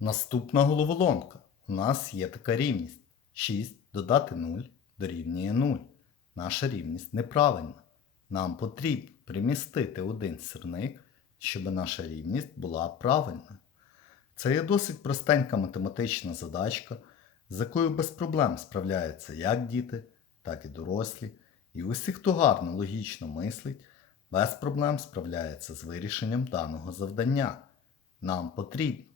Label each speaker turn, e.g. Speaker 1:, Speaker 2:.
Speaker 1: Наступна головоломка. У нас є така рівність. 6 додати 0 дорівнює 0. Наша рівність неправильна. Нам потрібно примістити один сірник, щоб наша рівність була правильною. Це є досить простенька математична задачка, з якою без проблем справляються як діти, так і дорослі. І усі, хто гарно логічно мислить, без проблем справляється з вирішенням даного завдання. Нам потрібно